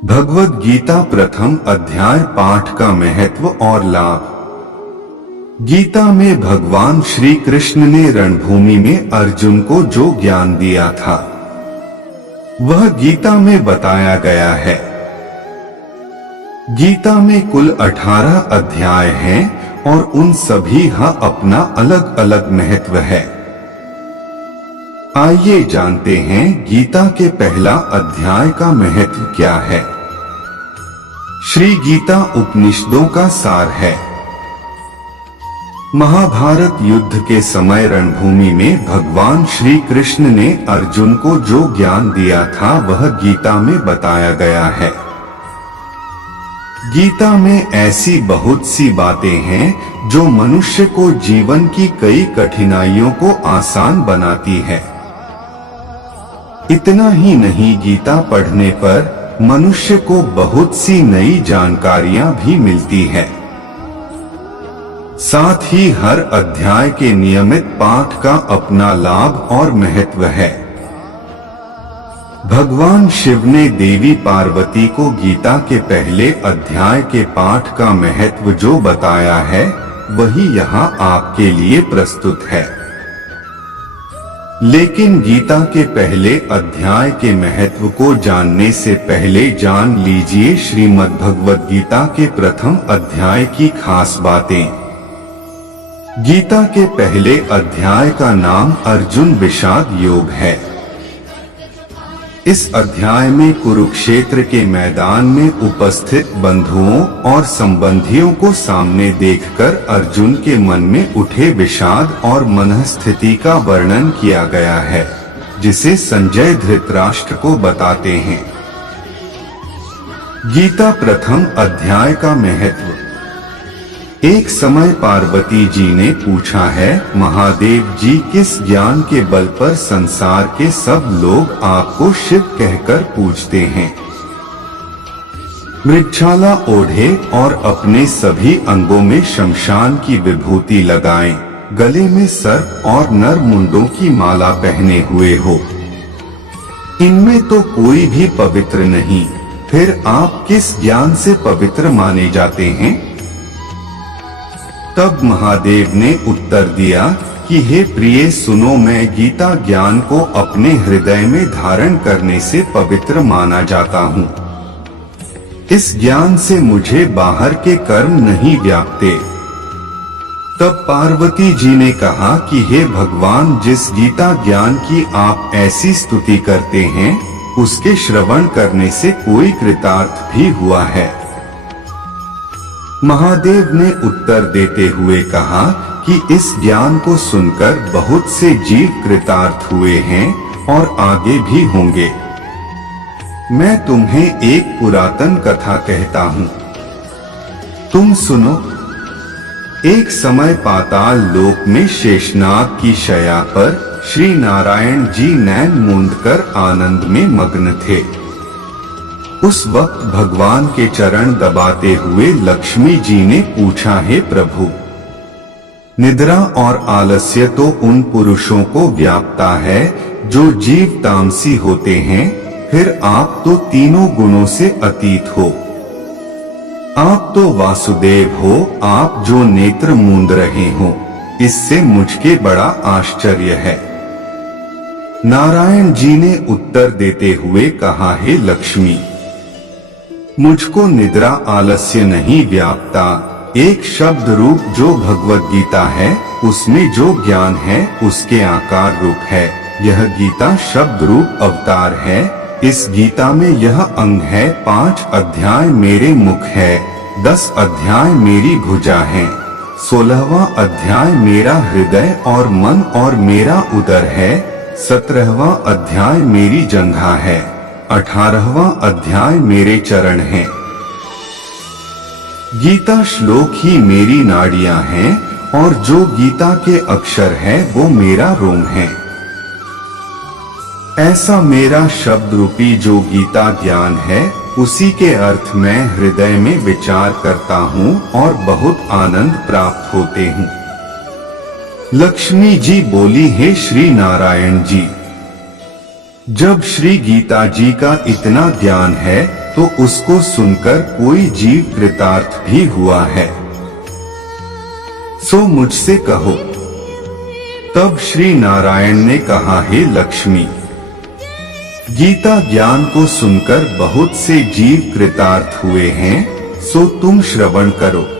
भगवद गीता प्रथम अध्याय पाठ का महत्व और लाभ। गीता में भगवान श्री कृष्ण ने रणभूमि में अर्जुन को जो ज्ञान दिया था वह गीता में बताया गया है। गीता में कुल 18 अध्याय हैं और उन सभी का अपना अलग अलग महत्व है। आइए जानते हैं गीता के पहला अध्याय का महत्व क्या है। श्री गीता उपनिषदों का सार है। महाभारत युद्ध के समय रणभूमि में भगवान श्री कृष्ण ने अर्जुन को जो ज्ञान दिया था वह गीता में बताया गया है। गीता में ऐसी बहुत सी बातें हैं जो मनुष्य को जीवन की कई कठिनाइयों को आसान बनाती है। इतना ही नहीं, गीता पढ़ने पर मनुष्य को बहुत सी नई जानकारियां भी मिलती है। साथ ही हर अध्याय के नियमित पाठ का अपना लाभ और महत्व है। भगवान शिव ने देवी पार्वती को गीता के पहले अध्याय के पाठ का महत्व जो बताया है वही यहाँ आपके लिए प्रस्तुत है। लेकिन गीता के पहले अध्याय के महत्व को जानने से पहले जान लीजिए श्रीमद् भगवद गीता के प्रथम अध्याय की खास बातें। गीता के पहले अध्याय का नाम अर्जुन विषाद योग है। इस अध्याय में कुरुक्षेत्र के मैदान में उपस्थित बंधुओं और संबंधियों को सामने देखकर अर्जुन के मन में उठे विषाद और मनस्थिति का वर्णन किया गया है, जिसे संजय धृतराष्ट्र को बताते हैं। गीता प्रथम अध्याय का महत्व। एक समय पार्वती जी ने पूछा है, महादेव जी, किस ज्ञान के बल पर संसार के सब लोग आपको शिव कहकर पूजते हैं? मृगछाला ओढ़े और अपने सभी अंगों में शमशान की विभूति लगाएं, गले में सर्प और नर मुंडों की माला पहने हुए हो। इनमें तो कोई भी पवित्र नहीं, फिर आप किस ज्ञान से पवित्र माने जाते हैं? तब महादेव ने उत्तर दिया कि हे प्रिय, सुनो, मैं गीता ज्ञान को अपने हृदय में धारण करने से पवित्र माना जाता हूँ। इस ज्ञान से मुझे बाहर के कर्म नहीं व्यापते। तब पार्वती जी ने कहा कि हे भगवान, जिस गीता ज्ञान की आप ऐसी स्तुति करते हैं उसके श्रवण करने से कोई कृतार्थ भी हुआ है? महादेव ने उत्तर देते हुए कहा कि इस ज्ञान को सुनकर बहुत से जीव कृतार्थ हुए हैं और आगे भी होंगे। मैं तुम्हें एक पुरातन कथा कहता हूँ, तुम सुनो। एक समय पाताल लोक में शेषनाग की शैया पर श्री नारायण जी नैन मूंदकर आनंद में मग्न थे। उस वक्त भगवान के चरण दबाते हुए लक्ष्मी जी ने पूछा, हे प्रभु, निद्रा और आलस्य तो उन पुरुषों को व्यापता है जो जीव तामसी होते हैं, फिर आप तो तीनों गुणों से अतीत हो। आप तो वासुदेव हो, आप जो नेत्र मूंद रहे हो, इससे मुझके बड़ा आश्चर्य है। नारायण जी ने उत्तर देते हुए कहा, हे लक्ष्मी, मुझको निद्रा आलस्य नहीं व्यापता। एक शब्द रूप जो भगवद गीता है उसमें जो ज्ञान है उसके आकार रूप है। यह गीता शब्द रूप अवतार है। इस गीता में यह अंग है। 5 अध्याय मेरे मुख है, 10 अध्याय मेरी भुजा है, 16वां अध्याय मेरा हृदय और मन और मेरा उदर है, 17वां अध्याय मेरी जंघा है, 18वां अध्याय मेरे चरण हैं। गीता श्लोक ही मेरी नाड़ियां हैं और जो गीता के अक्षर है वो मेरा रोम है। ऐसा मेरा शब्द रूपी जो गीता ज्ञान है उसी के अर्थ मैं हृदय में विचार करता हूँ और बहुत आनंद प्राप्त होते हूँ। लक्ष्मी जी बोली, हे श्री नारायण जी, जब श्री गीता जी का इतना ज्ञान है तो उसको सुनकर कोई जीव कृतार्थ भी हुआ है। सो मुझसे कहो। तब श्री नारायण ने कहा, हे लक्ष्मी, गीता ज्ञान को सुनकर बहुत से जीव कृतार्थ हुए हैं, सो तुम श्रवण करो।